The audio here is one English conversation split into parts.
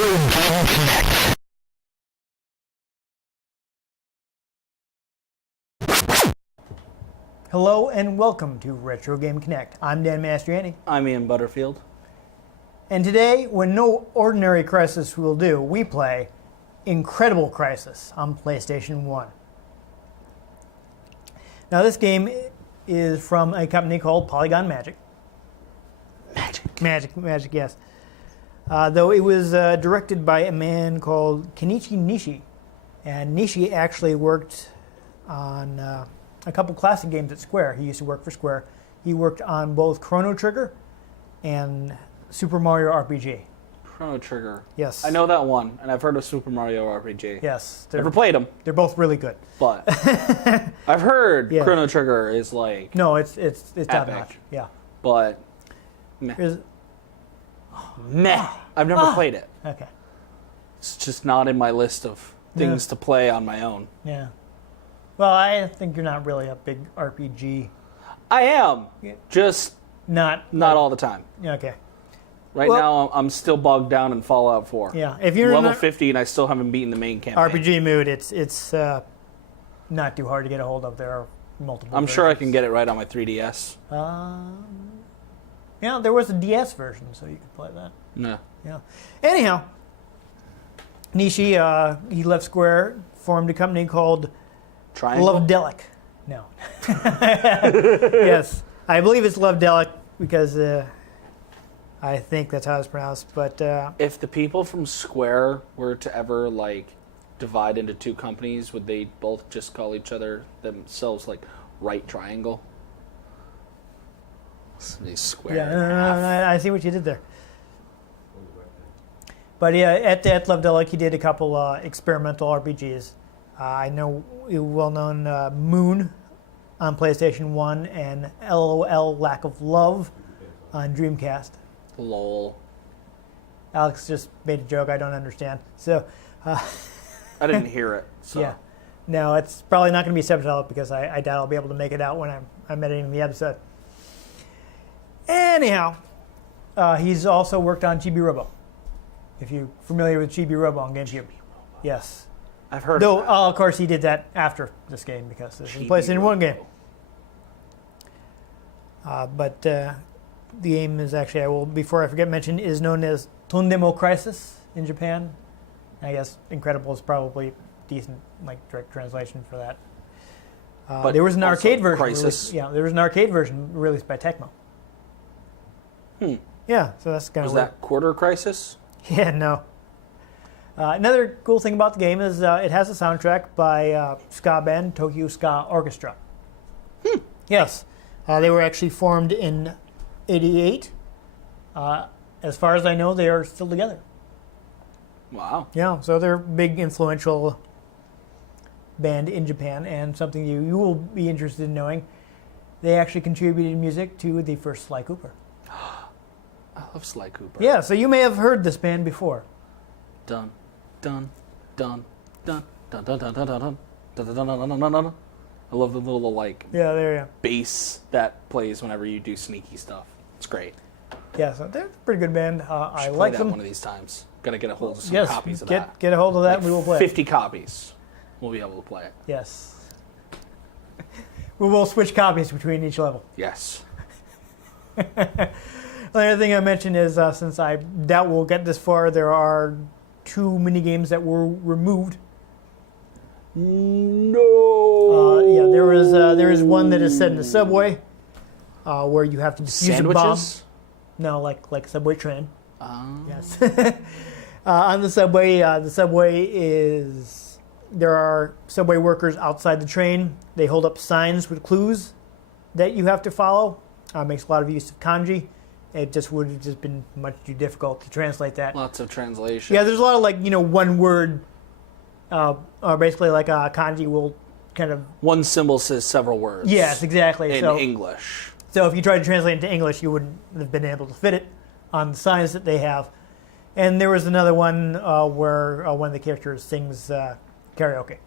Game Connect. Hello and welcome to Retro Game Connect. I'm Dan Mastriani. I'm Ian Butterfield. And today, when no ordinary crisis will do, we play Incredible Crisis on PlayStation 1. Now this game is from a company called Polygon Magic. Magic, yes. Though it was directed by a man called Kenichi Nishi. And Nishi actually worked on a couple classic games at Square. He used to work for Square. He worked on both Chrono Trigger and Super Mario RPG. Chrono Trigger. Yes. I know that one, and I've heard of Super Mario RPG. Yes. Never played them, They're both really good. but I've heard Yeah. Chrono Trigger is like No, it's top Epic. notch. Yeah. but meh. There's- Meh. I've never played it. okay. It's just not in my list of things to play on my own. Yeah. Well, I think you're not really a big RPG. I am, Yeah. just Not all the time. Okay. Right Well- now, I'm still bogged down in Fallout 4. Yeah. If you're Level in 50, and I still haven't beaten the main campaign. RPG mood, it's not too hard to get a hold of. There are multiple. I'm sure I can versions. get it right on my 3DS. Yeah, there was a DS version, so you could play that. No. Yeah. Anyhow, Nishi, he left Square, formed a company called Triangle? Lovedelic. No. Yes, I believe it's Lovedelic because I think that's how it's pronounced. But If the people from Square were to ever like divide into two companies, would they both just call each other themselves like Right Triangle? These Square. yeah, no, I see what you did there. But yeah, at Lovedelic, he did a couple experimental RPGs. I know well-known Moon on PlayStation 1 and LOL Lack of Love on Dreamcast. Lol. Alex just made a joke I don't understand. So, I didn't hear it. So. yeah. No, it's probably not going to be subtitled because I doubt I'll be able to make it out when I'm editing the episode. Anyhow, he's also worked on Chibi Robo. If you're familiar with Chibi Robo on GameCube. Yes. I've heard Though, of that. of course, he did that after this game because this is a PlayStation 1 game. But the game is actually, before I forget to mention, is known as Tondemo Crisis in Japan. I guess Incredible is probably decent, like direct translation for that. But there was an also arcade version. Crisis. There was an arcade version released by Tecmo. Yeah, so that's kind Was of weird. that Quarter Crisis? Yeah, no. Another cool thing about the game is it has a soundtrack by ska band Tokyo Ska Orchestra. Yes. They were actually formed in '88. As far as I know, they are still together. Wow. Yeah, so they're a big, influential band in Japan, and something you will be interested in knowing. They actually contributed music to the first Sly Cooper. I love Sly Cooper. Yeah, so you may have heard this band before. Dun, dun, dun, dun, dun, dun, dun, dun, dun, dun, dun, dun, dun, dun, dun, dun. I love the little like Yeah, there you go. bass that plays whenever you do sneaky stuff. It's great. Yeah, so they're a pretty good band. I Should play like that them. one of these times. Got to get a hold of some Yes, copies of that. get a hold of that. Like We will play it. 50 copies. We'll be able to play it. Yes. We will switch copies between each level. Yes. The other thing I mentioned is since I doubt we'll get this far, there are 2 minigames that were removed. No. Yeah, there is one that is set in a subway where you have to defuse a bomb. Sandwiches? No, like subway train. Um, Yes. On the subway is there are subway workers outside the train. They hold up signs with clues that you have to follow. Makes a lot of use of kanji. It just would have just been much too difficult to translate that. Lots of translation. Yeah, there's a lot of one word, basically like kanji will kind of. One symbol says several words. Yes, exactly. In So English. So if you tried to translate it into English, you wouldn't have been able to fit it on the signs that they have. And there was another one where one of the characters sings karaoke.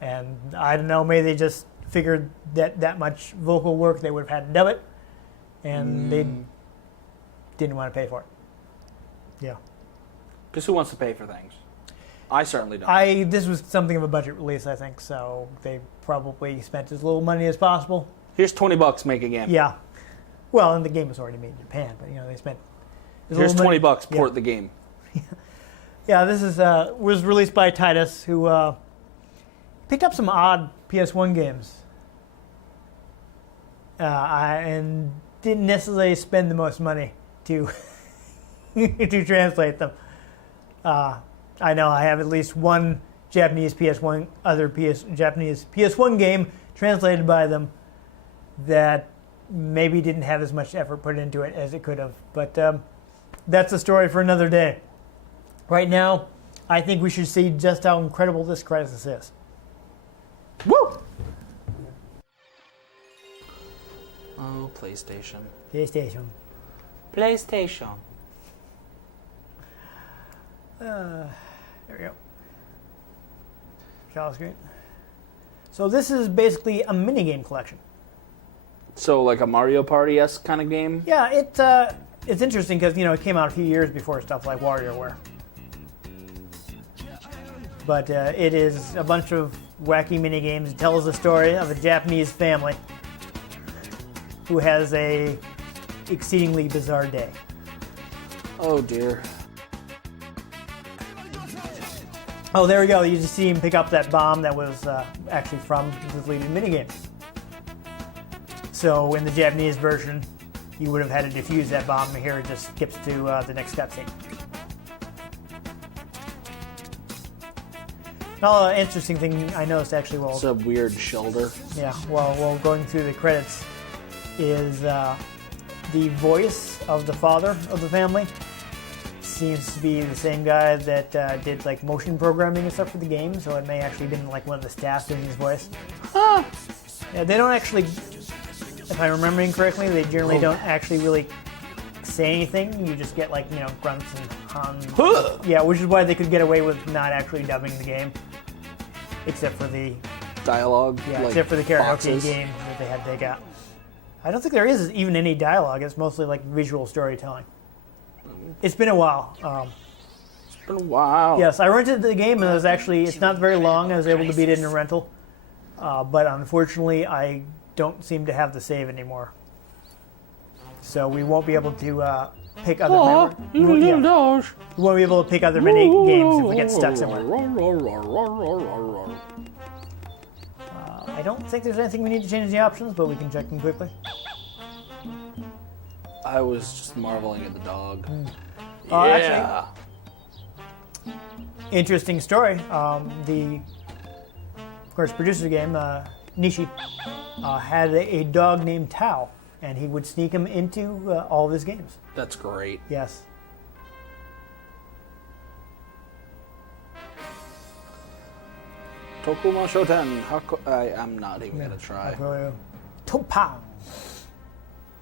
And I don't know, maybe they just figured that much vocal work they would have had to dub it, and they didn't want to pay for it. Yeah. Because who wants to pay for things? I certainly don't. This was something of a budget release, I think, so they probably spent as little money as possible. Here's $20, make a game. Yeah. Well, and the game was already made in Japan, but they spent. Here's $20, port the game. Yeah, this is was released by Titus, who picked up some odd PS1 games, and didn't necessarily spend the most money to to translate them. I know I have at least one Japanese PS1, Japanese PS1 game translated by them that maybe didn't have as much effort put into it as it could have. But that's a story for another day. Right now, I think we should see just how incredible this crisis is. Woo! Oh, PlayStation. PlayStation. PlayStation. There we go. Share screen. So this is basically a minigame collection. So like a Mario Party-esque kind of game? Yeah, it's interesting because it came out a few years before stuff like WarioWare. But it is a bunch of wacky minigames. It tells the story of a Japanese family who has a exceedingly bizarre day. Oh dear. Oh, there we go. You just see him pick up that bomb that was actually from the deleted minigame. So in the Japanese version, you would have had to defuse that bomb, and here it just skips to the next cutscene. Another interesting thing I noticed actually It's a weird shoulder. Yeah, while going through the credits is the voice of the father of the family seems to be the same guy that did like motion programming and stuff for the game, so it may actually have been like one of the staff doing his voice. Huh. Yeah, they don't actually, if I'm remembering correctly, they generally don't actually really say anything. You just get like grunts and hums. Yeah, which is why they could get away with not actually dubbing the game, except for the dialogue. Yeah, like except for the karaoke boxes. game that they had to take out. I don't think there is even any dialogue. It's mostly like visual storytelling. It's been a while. It's been a while. Yes, I rented the game, and it's not very long. I was able to beat it in a rental. But unfortunately, I don't seem to have the save anymore. So we won't be able to pick other we won't be able to pick other mini games if we get stuck somewhere. I don't think there's anything we need to change the options, but we can check them quickly. I was just marveling at the dog. Actually, interesting story. The, of course, producer of the game, Nishi, had a dog named Tao, and he would sneak him into all of his games. That's great. Yes. Tokuma Shoten. I'm not even going to try. Topang.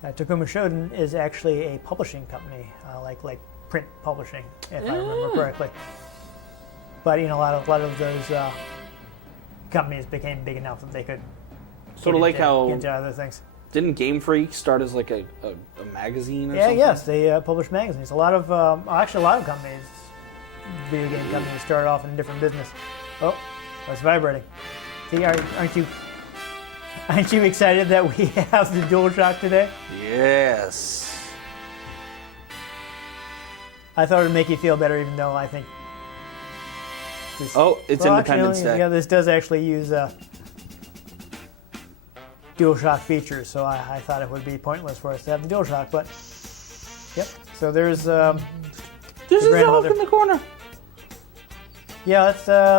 Tokuma Shoten is actually a publishing company, like print publishing, if I remember correctly. But a lot of those companies became big enough that they could sort of like how into other things. Didn't Game Freak start as like a magazine or something? Yes, they publish magazines. A lot of companies, video game companies, started off in a different business. Oh, it's vibrating. See, aren't you excited that we have the DualShock today? Yes. I thought it would make you feel better, even though I think. It's Independence Day. Yeah, this does actually use DualShock features, so I thought it would be pointless for us to have the DualShock, but yep. So there's This is off in the corner. Yeah,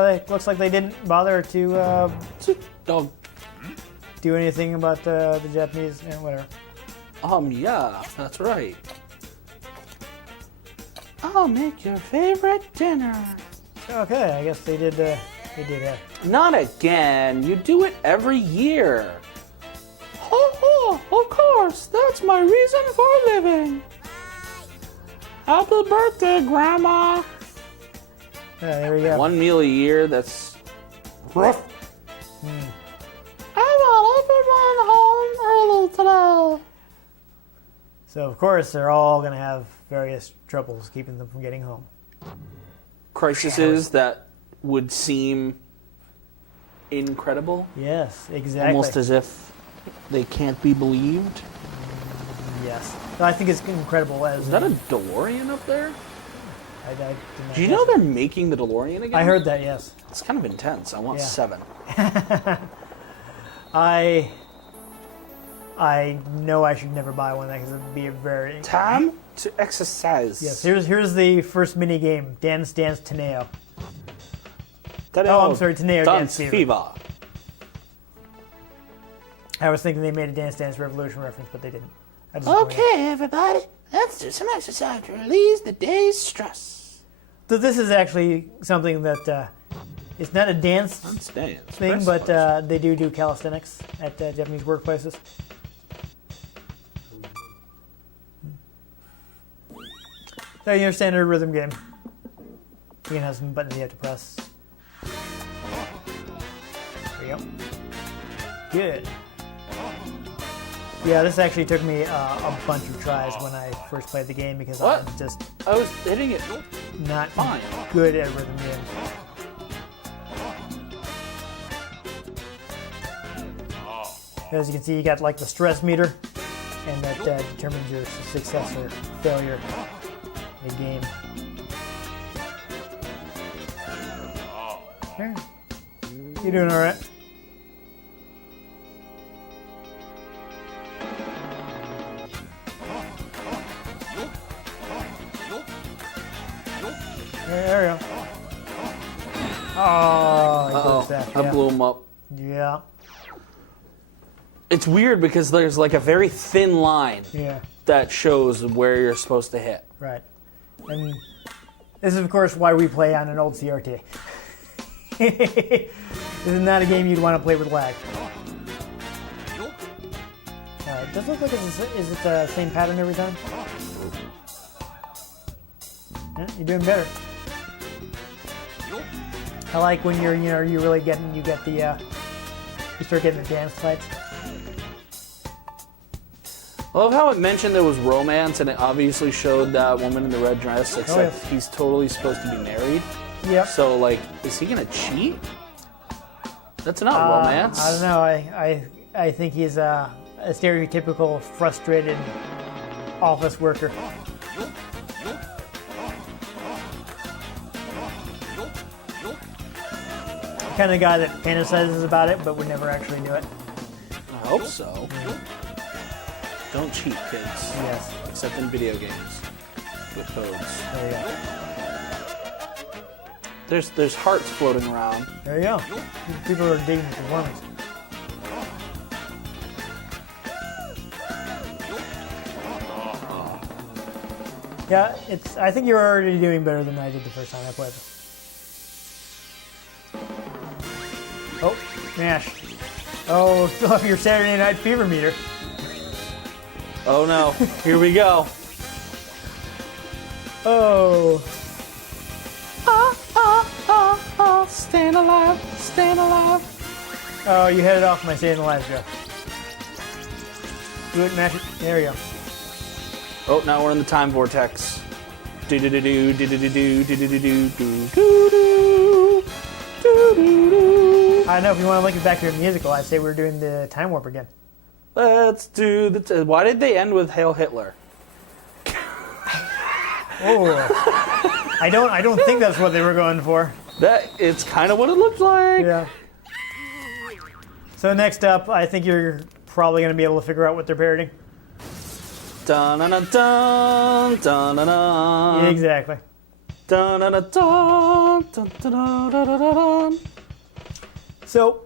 it looks like they didn't bother to Dog. do anything about the Japanese and whatever. Yeah, that's right. I'll make your favorite dinner. Okay, I guess they did have. Not again. You do it every year. Oh, of course. That's my reason for living. Happy birthday, Grandma. There we go. One meal a year, that's rough. I want everyone home early today. So, of course, they're all going to have various troubles keeping them from getting home. crises that would seem incredible. Yes, exactly. Almost as if they can't be believed. Yes. I think it's incredible. Is that a DeLorean up there? I did not Do you guess know it. they're making the DeLorean again? I heard that, yes. It's kind of intense. I want Yeah. 7. I know I should never buy one because it would be a very... Time to exercise. Yes, here's the first mini game. Dance Dance Teneo. Teneo Oh, I'm sorry, Teneo Dance Dance Fever. Fever. I was thinking they made a Dance Dance Revolution reference, but they didn't. I just Okay, everybody, let's do some exercise to release the day's stress. So this is actually something that it's not a dance Let's dance. thing, Press but they do calisthenics at Japanese workplaces. So your standard rhythm game. You can have some buttons you have to press. There you go. Good. Yeah, this actually took me a bunch of tries when I first played the game because What? I'm just I was hitting it. not Fine. good at rhythm games. As you can see, you got like the stress meter, and that determines your success or failure in the game. There. You doing all right? There we go. Oh, he broke that. I blew him up. Yeah, It's weird because there's like a very thin line yeah, that shows where you're supposed to hit. right. And this is, of course, why we play on an old CRT. This is not a game you'd want to play with lag. Alright, does it look like is it the same pattern every time? Yeah, you're doing better. I like when you're really getting, you get the, you start getting the dance fights. I love how it mentioned there was romance and it obviously showed that woman in the red dress, except yes. he's totally supposed to be married. Yep. So, like, is he gonna cheat? That's not romance. I don't know. I think he's a stereotypical frustrated office worker. Kind of guy that fantasizes about it, but would never actually do it. I hope so. Don't cheat, kids. Yes. Except in video games with codes. There you go. There's hearts floating around. There you go. People are digging the performance. Yeah, I think you're already doing better than I did the first time I played. Oh, Nash. Oh, still have your Saturday Night Fever meter. Oh no, here we go. Oh. Staying alive, staying alive. Oh, you headed off my Staying Alive show. Do it, Nash it. There you go. Oh, now we're in the time vortex. Do do do do do do do do do do do do do do do. I know if you want to link it back to your musical, I'd say we're doing the time warp again. Let's do the. Why did they end with Hail Hitler? Oh. I don't think that's what they were going for. It's kind of what it looked like. Yeah. So next up, I think you're probably going to be able to figure out what they're parodying. Dun dun dun dun dun dun. Yeah, exactly. Dun dun dun dun dun dun dun dun dun. So,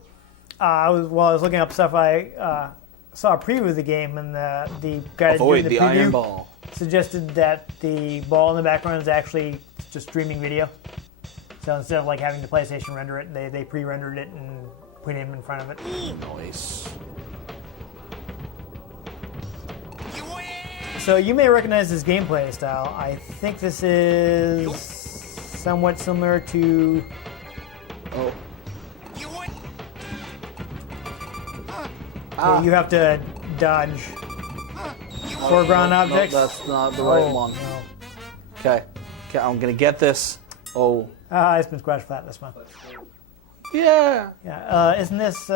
while I was looking up stuff, I saw a preview of the game, and the guy doing Avoid the the preview iron ball. suggested that the ball in the background is actually just streaming video. So instead of like having the PlayStation render it, they pre-rendered it and put him in front of it. Nice. So you may recognize this gameplay style. I think this is somewhat similar to... Oh. where you have to dodge foreground objects. No, that's not the right Oh, one. no. Okay, I'm gonna get this. Oh. I spin squash flat. That's fine. Yeah. Yeah. Isn't this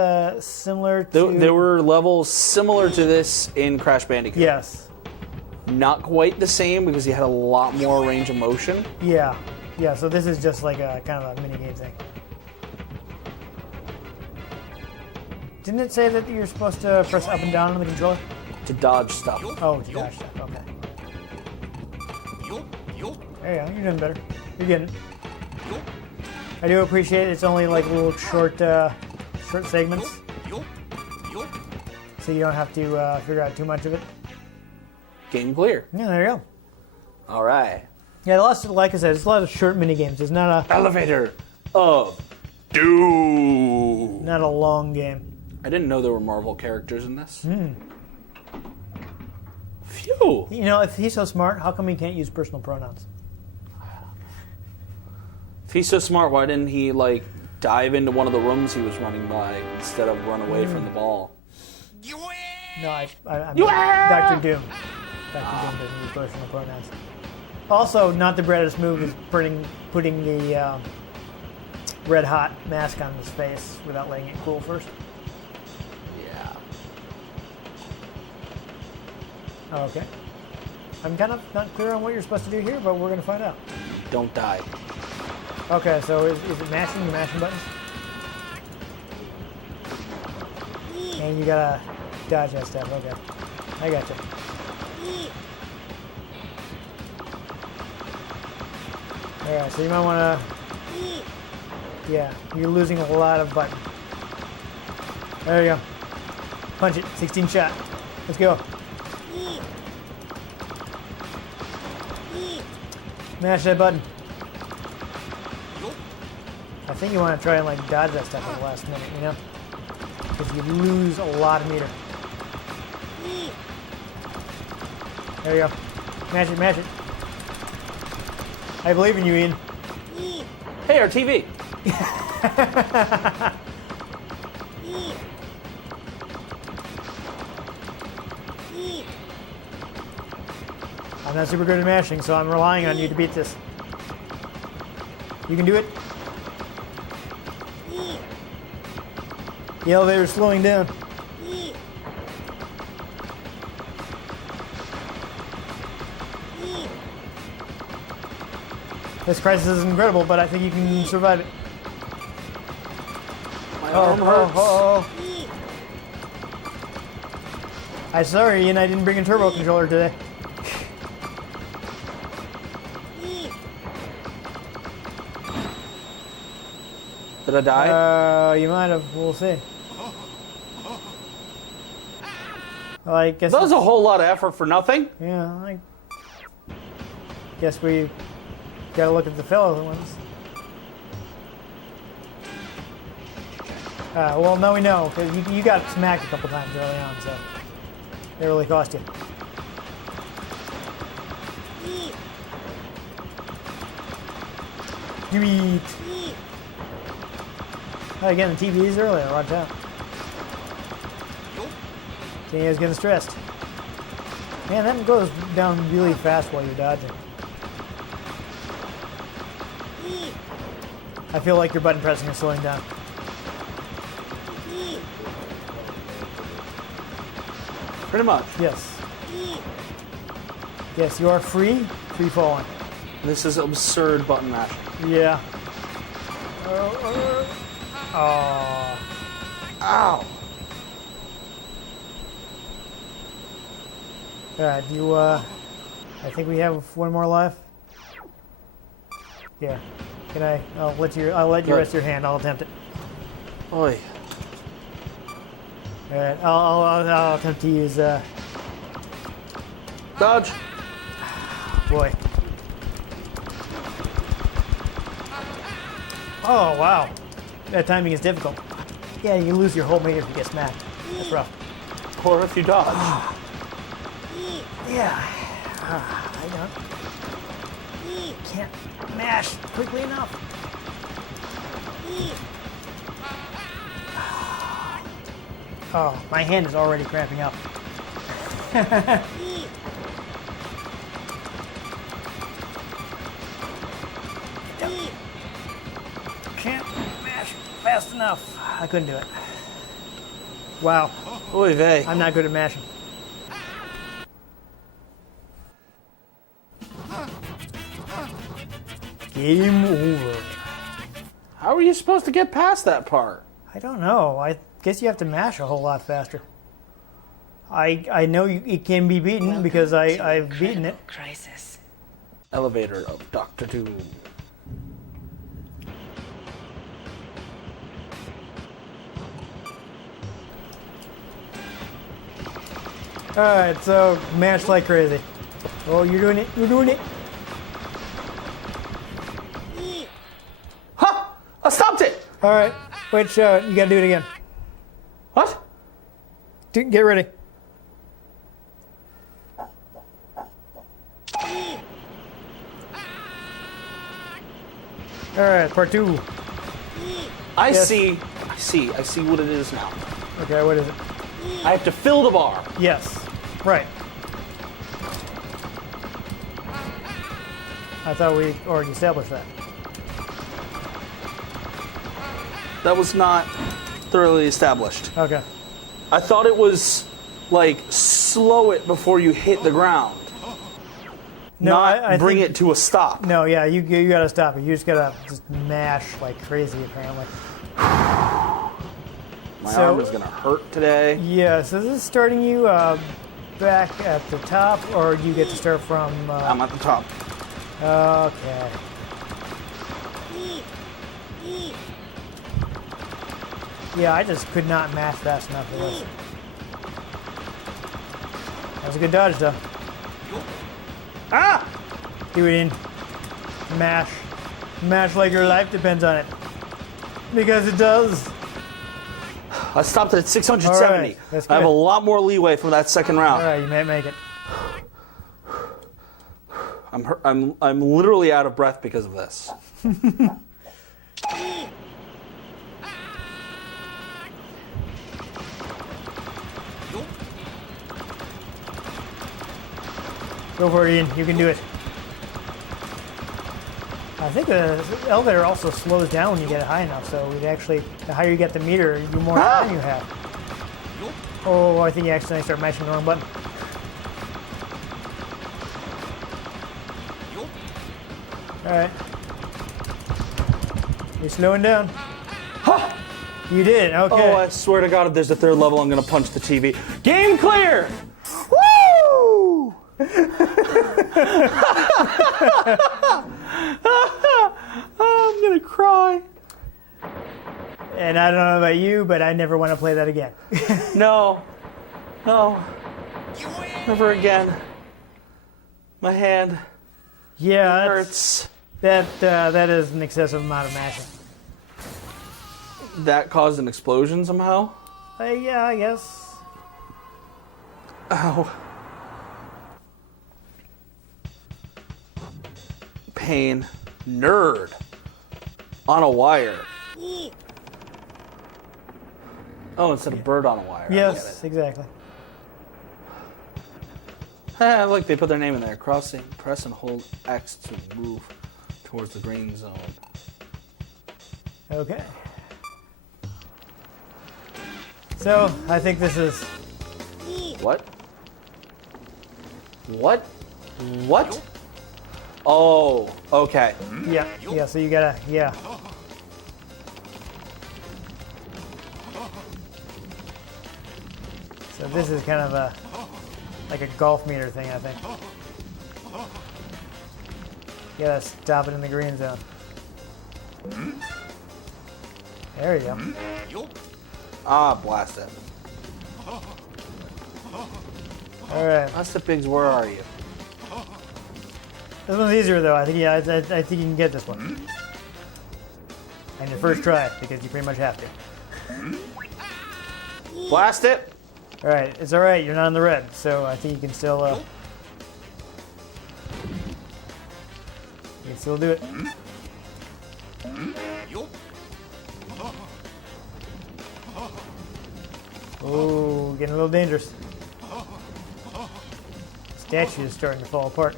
similar to? There were levels similar to this in Crash Bandicoot. Yes. Not quite the same because you had a lot more range of motion. Yeah. Yeah. So this is just like a kind of a mini game thing. Didn't it say that you're supposed to press up and down on the controller? To dodge stuff. Oh, to dodge stuff. Okay. There you go. You're doing better. You're getting it. I do appreciate it's only like little short segments, so you don't have to figure out too much of it. Game clear. Yeah, there you go. All right. Yeah, like I said, it's a lot of short mini games. It's not Elevator of Doom. not a long game. I didn't know there were Marvel characters in this. Phew. You know, if he's so smart, how come he can't use personal pronouns? If he's so smart, why didn't he like dive into one of the rooms he was running by instead of run away from the ball? No, I mean, Dr. Doom. Dr. Doom doesn't use personal pronouns. Also, not the greatest move is putting the red hot mask on his face without letting it cool first. Yeah. Okay. I'm kind of not clear on what you're supposed to do here, but we're going to find out. Don't die. Okay, so is it mashing buttons? And you gotta dodge that stuff. Okay. I gotcha. Alright, so you might want to... Yeah, you're losing a lot of button. There you go. Punch it. 16 shot. Let's go. Mash that button. I think you want to try and like dodge that stuff at the last minute, you know? Because you lose a lot of meter. There you go. Mash it, mash it. I believe in you, Ian. Hey, our TV. I'm not super good at mashing, so I'm relying on you to beat this. You can do it. The elevator's slowing down. This crisis is incredible, but I think you can survive it. My arm hurts. I'm sorry, Ian, I didn't bring a turbo controller today. Did I die? You might have. We'll see. Well, I guess That was a whole lot of effort for nothing. yeah. I guess we gotta look at the fellow ones. Well, no, we know because you got smacked a couple times early on, so they really cost you. You eat. Oh, again, the TV's earlier. Watch out. Kenya's getting stressed. Man, that goes down really fast while you're dodging. I feel like your button pressing is slowing down. Pretty much. Yes. Yes, you are free falling. This is absurd button mashing. Yeah. Oh. Ow. Alright, I think we have one more life. Yeah. I'll let you rest your hand. I'll attempt it. Oi. Alright, I'll attempt to use, Dodge. boy. Oh, wow. That timing is difficult. Yeah, you lose your whole meter if you get smacked. That's rough. Or if you dodge. Yeah. I don't. Can't mash quickly enough. Oh, my hand is already cramping up. fast enough. I couldn't do it. Wow. Oy vey. I'm not good at mashing. Game over. How are you supposed to get past that part? I don't know. I guess you have to mash a whole lot faster. I know it can be beaten because I've beaten it. Crisis. Elevator of Doctor Doom. Alright, so mash like crazy. Oh, you're doing it. You're doing it. Ha! I stopped it! Alright, wait, you gotta do it again. What? Get ready. Alright, part 2. I Yes. see what it is now. Okay, what is it? I have to fill the bar. Yes. Right. I thought we already established that. That was not thoroughly established. Okay. I thought it was like slow it before you hit the ground. No, not I bring think- it to a stop. No, yeah, you gotta stop it. You just gotta mash like crazy, apparently. My So- arm is gonna hurt today. Yeah, so this is starting you back at the top, or you get to start from... I'm at the top. Okay. Yeah, I just could not mash fast enough for this. That was a good dodge, though. Ah! Do it in. Mash. Mash like your life depends on it. Because it does. I stopped at 670. All right, that's I have a good. lot more leeway from that second round. Alright, you might make it. I'm literally out of breath because of this. Go for it, Ian. You can do it. I think the elevator also slows down when you get it high enough, so it actually, the higher you get the meter, the more time you have. Oh, I think you accidentally start mashing the wrong button. Alright. You're slowing down. Huh! You did, okay. Oh, I swear to God, if there's a third level, I'm gonna punch the TV. Game clear! Woo! I'm gonna cry. And I don't know about you, but I never want to play that again. No. No. Never again. My hand Yeah, that's- hurts. that is an excessive amount of mashing. That caused an explosion somehow? Yeah, I guess. Ow. Pain. Nerd. On a wire. Oh, instead of bird on a wire. Yes, exactly. I like they put their name in there. Crossing, press and hold X to move towards the green zone. Okay. So, I think this is... What? What? What? Oh, okay. Yeah, so you gotta, yeah. So this is kind of like a golf meter thing, I think. You gotta stop it in the green zone. There you go. Ah, blast it. Alright. Master Pigs, where are you? This one's easier though. I think, yeah, I think you can get this one. And your first try, because you pretty much have to. Blast it! Alright, it's alright, you're not in the red, so I think you can still, you can still do it. Oh, getting a little dangerous. Statue is starting to fall apart.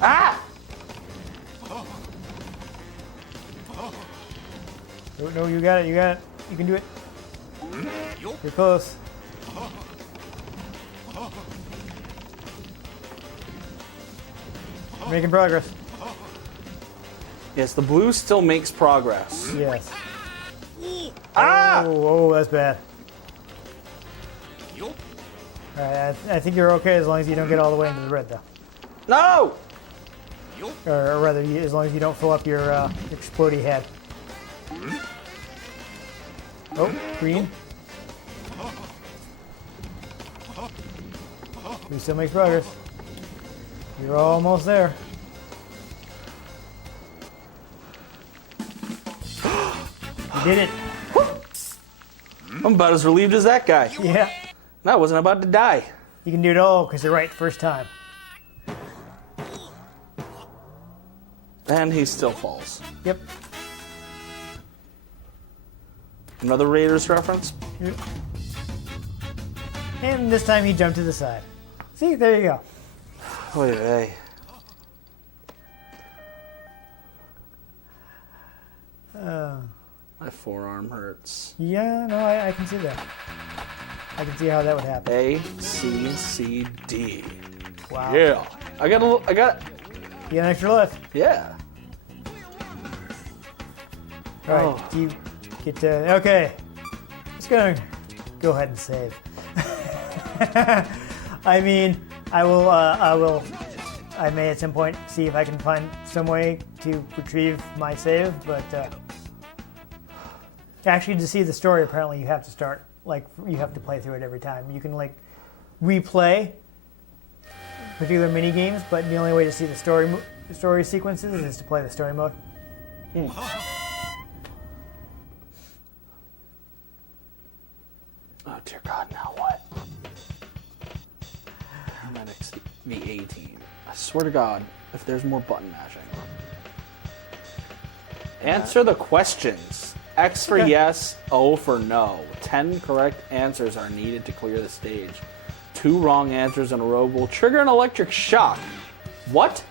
Ah! No, you got it. You got it. You can do it. You're close. Making progress. Yes, the blue still makes progress. Yes. Ah! Oh, that's bad. Alright, I think you're okay as long as you don't get all the way into the red, though. No! Or rather, as long as you don't fill up your explodey head. Oh, green. He still makes progress. You're almost there. You did it. I'm about as relieved as that guy. Yeah. I wasn't about to die. You can do it all because you're right first time. And he still falls. Yep. Another Raiders reference? Yep. And this time he jumped to the side. See, there you go. Wait, hey. My forearm hurts. Yeah, no, I can see that. I can see how that would happen. A, C, C, D. Wow. Yeah. I got. You got an extra life. Yeah. All right. Oh. Do you get to? Okay. Just gonna go ahead and save. I mean, I will. I may at some point see if I can find some way to retrieve my save, but actually, to see the story, apparently you have to start. Like, you have to play through it every time. You can like replay particular mini games, but the only way to see the story sequences is to play the story mode. Oh dear God! Now what? Paramedics, the A team. I swear to God, if there's more button mashing. Answer the questions. X for yes, O for no. 10 correct answers are needed to clear the stage. 2 wrong answers in a row will trigger an electric shock. What?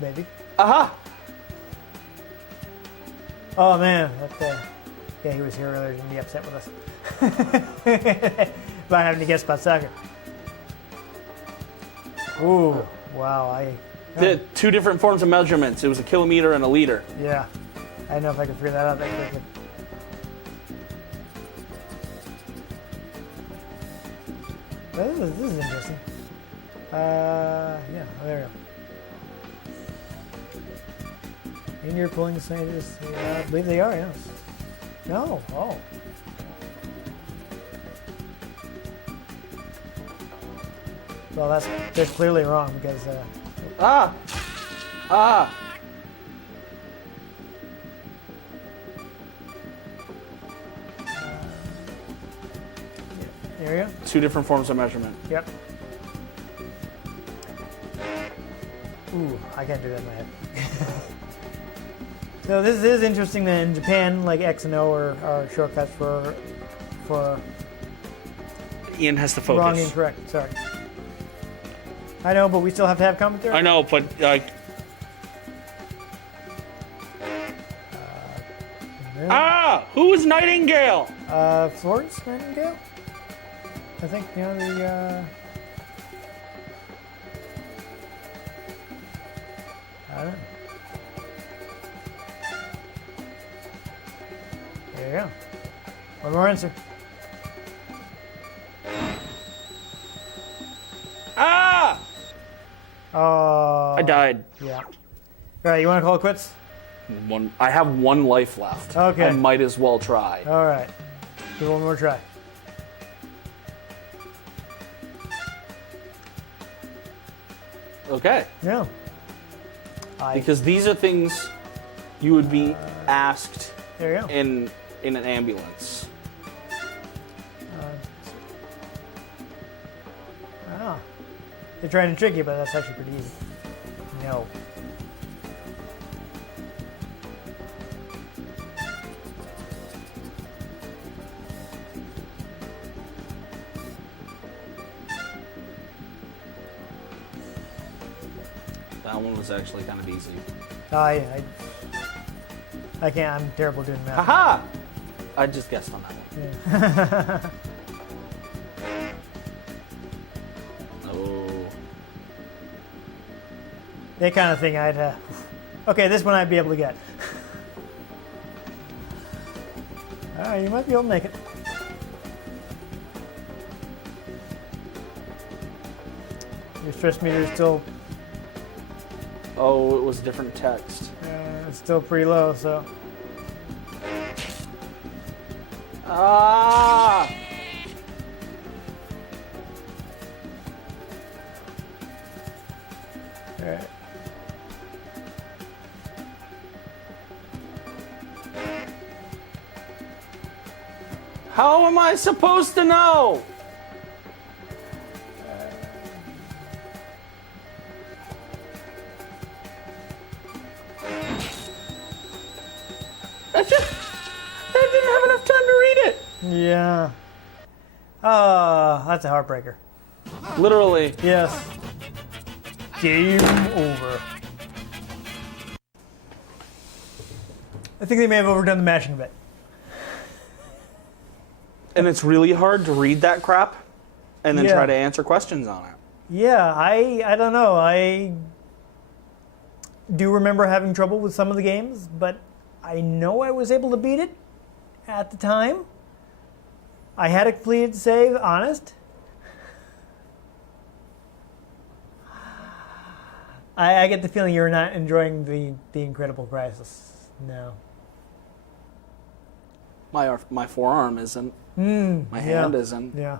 Maybe. Aha! Oh man, yeah, he was here earlier. He's gonna be upset with us about having to guess about soccer. Ooh, wow! The 2 different forms of measurements. It was a kilometer and a liter. Yeah, I don't know if I could figure that out that quickly. This is interesting. Yeah, there we go. And you're pulling the scientists. I believe they are, yes. No, oh. Well, they're clearly wrong because. Ah! Ah! There we go. 2 different forms of measurement. Yep. Ooh, I can't do that in my head. So this is interesting that in Japan, like X and O are shortcuts for Ian has to focus. wrong and incorrect. Sorry. I know, but we still have to have commentary. I know, but who is Nightingale? Florence Nightingale. I think the. I don't know. There you go. One more answer. Ah! Oh. I died. Yeah. All right, you want to call it quits? I have 1 life left. Okay. I might as well try. All right. Do one more try. Okay. Yeah. Because these are things you would be asked There you go. in an ambulance. Ah. They're trying to trick you, but that's actually pretty easy. No. That one was actually kind of easy. I can't. I'm terrible doing math. Haha! I just guessed on that one. Yeah. Oh. That kind of thing I'd... Okay, this one I'd be able to get. Alright, you might be able to make it. Your stress meter is still... Oh, it was different text. It's still pretty low, so... Ah! Alright. How am I supposed to know? I didn't have enough time to read it. Yeah. Oh, that's a heartbreaker. Literally. Yes. Game over. I think they may have overdone the mashing a bit. And it's really hard to read that crap and then Yeah. try to answer questions on it. Yeah, I don't know. I do remember having trouble with some of the games, but I know I was able to beat it at the time. I had a completed save, honest. I get the feeling you're not enjoying the Incredible Crisis. No. My forearm isn't. My hand isn't. Yeah.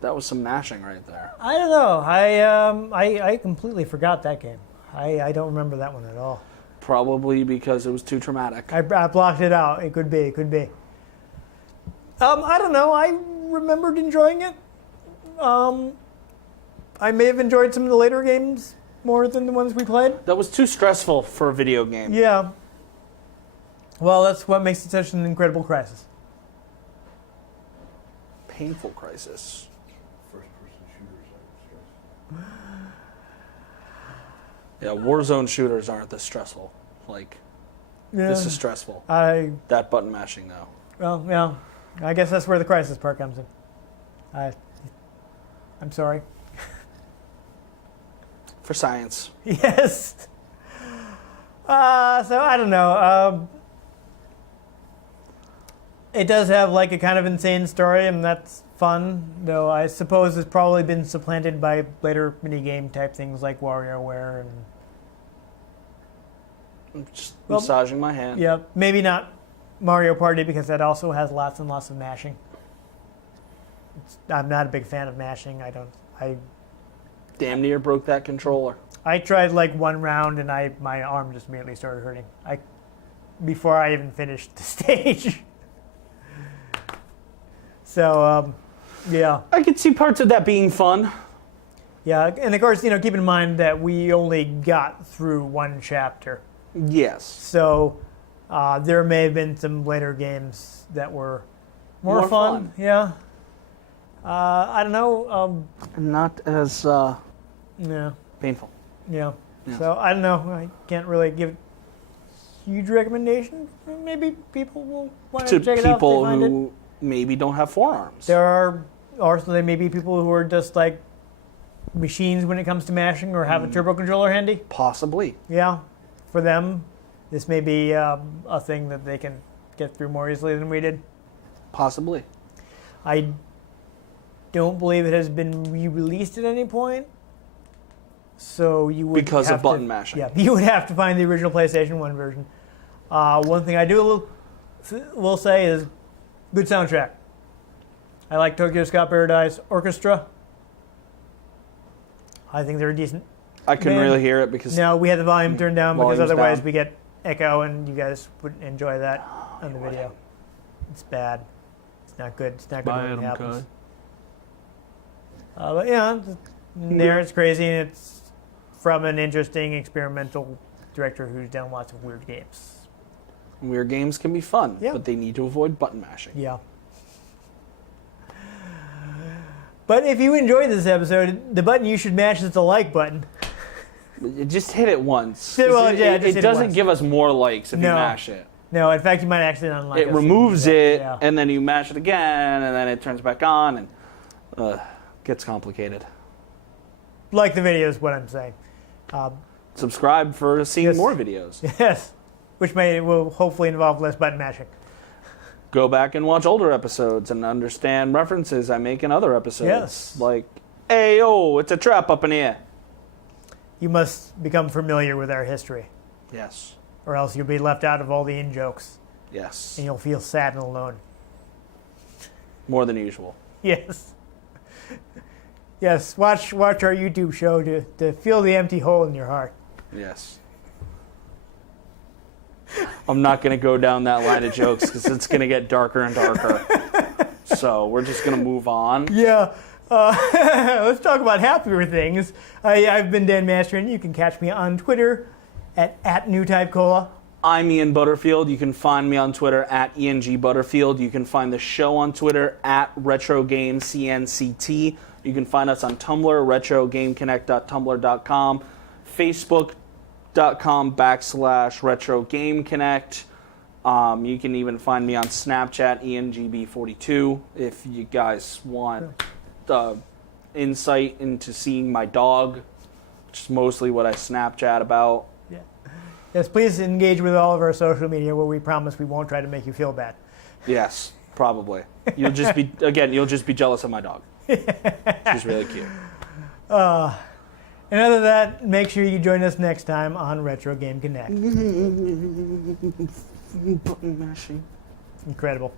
That was some mashing right there. I don't know. I completely forgot that game. I don't remember that one at all. Probably because it was too traumatic. I blocked it out. It could be. It could be. I don't know. I remembered enjoying it. I may have enjoyed some of the later games more than the ones we played. That was too stressful for a video game. Yeah. Well, that's what makes it such an incredible crisis. Painful crisis. First-person shooters are stressful. Yeah, Warzone shooters aren't this stressful. Like, Yeah. this is stressful. That button mashing, though. Well, yeah. I guess that's where the crisis part comes in. I'm sorry. For science. Yes. So I don't know. It does have like a kind of insane story, and that's fun. Though I suppose it's probably been supplanted by later minigame type things like WarioWare and. I'm just massaging my hand. Yeah, maybe not Mario Party because that also has lots and lots of mashing. I'm not a big fan of mashing. I Damn near broke that controller. I tried like one round and my arm just immediately started hurting. Before I even finished the stage. So yeah. I could see parts of that being fun. Yeah, and of course, keep in mind that we only got through one chapter. Yes. So there may have been some later games that were more fun. Yeah. I don't know. Not as Yeah. painful. Yeah. Yeah. So I don't know. I can't really give huge recommendation. Maybe people will want to To check it out if people they find it. who maybe don't have forearms. There are also there may be people who are just like machines when it comes to mashing or have a turbo controller handy. Possibly. Yeah. For them, this may be a thing that they can get through more easily than we did. Possibly. I don't believe it has been re-released at any point. So you would Because have of button to, mashing. Yeah, you would have to find the original PlayStation 1 version. One thing I will say is good soundtrack. I like Tokyo Ska Paradise Orchestra. I think they're decent. I couldn't Man. really hear it because No, we had the volume turned down because Volume's otherwise down. we get echo and you guys wouldn't enjoy that on the video. It's bad. It's not good. It's not good when it happens. But yeah, there it's crazy and it's from an interesting experimental director who's done lots of weird games. weird games can be fun, Yeah. but they need to avoid button mashing. Yeah. But if you enjoyed this episode, the button you should mash is the like button. Just hit it once. Well, yeah, it just hit it doesn't once. give us more likes if you No. mash it. No, in fact, you might actually not like It us. removes it, Yeah. and then you mash it again, and then it turns back on, and gets complicated. Like the video is what I'm saying. Subscribe for seeing Yes. more videos. Yes, which will hopefully involve less button mashing. Go back and watch older episodes and understand references I make in other episodes. Yes. Like, hey, oh, it's a trap up in here. You must become familiar with our history, Yes. or else you'll be left out of all the in-jokes, Yes. and you'll feel sad and alone. More than usual. Yes. Yes, watch our YouTube show to feel the empty hole in your heart. Yes. I'm not going to go down that line of jokes because it's going to get darker and darker. So we're just going to move on. Yeah. Let's talk about happier things. I've been Dan Mastriani. You can catch me on Twitter at NewTypeCola. I'm Ian Butterfield. You can find me on Twitter at ENGButterfield. You can find the show on Twitter at RetroGameCNCT. You can find us on Tumblr, RetroGameConnect.tumblr.com, Facebook.com/RetroGameConnect. You can even find me on Snapchat, ENGB42, if you guys want insight into seeing my dog, which is mostly what I Snapchat about. Yeah. Yes, please engage with all of our social media where we promise we won't try to make you feel bad. Yes, probably. You'll just be jealous of my dog. She's really cute. And other than that, make sure you join us next time on Retro Game Connect. Button mashing. Incredible.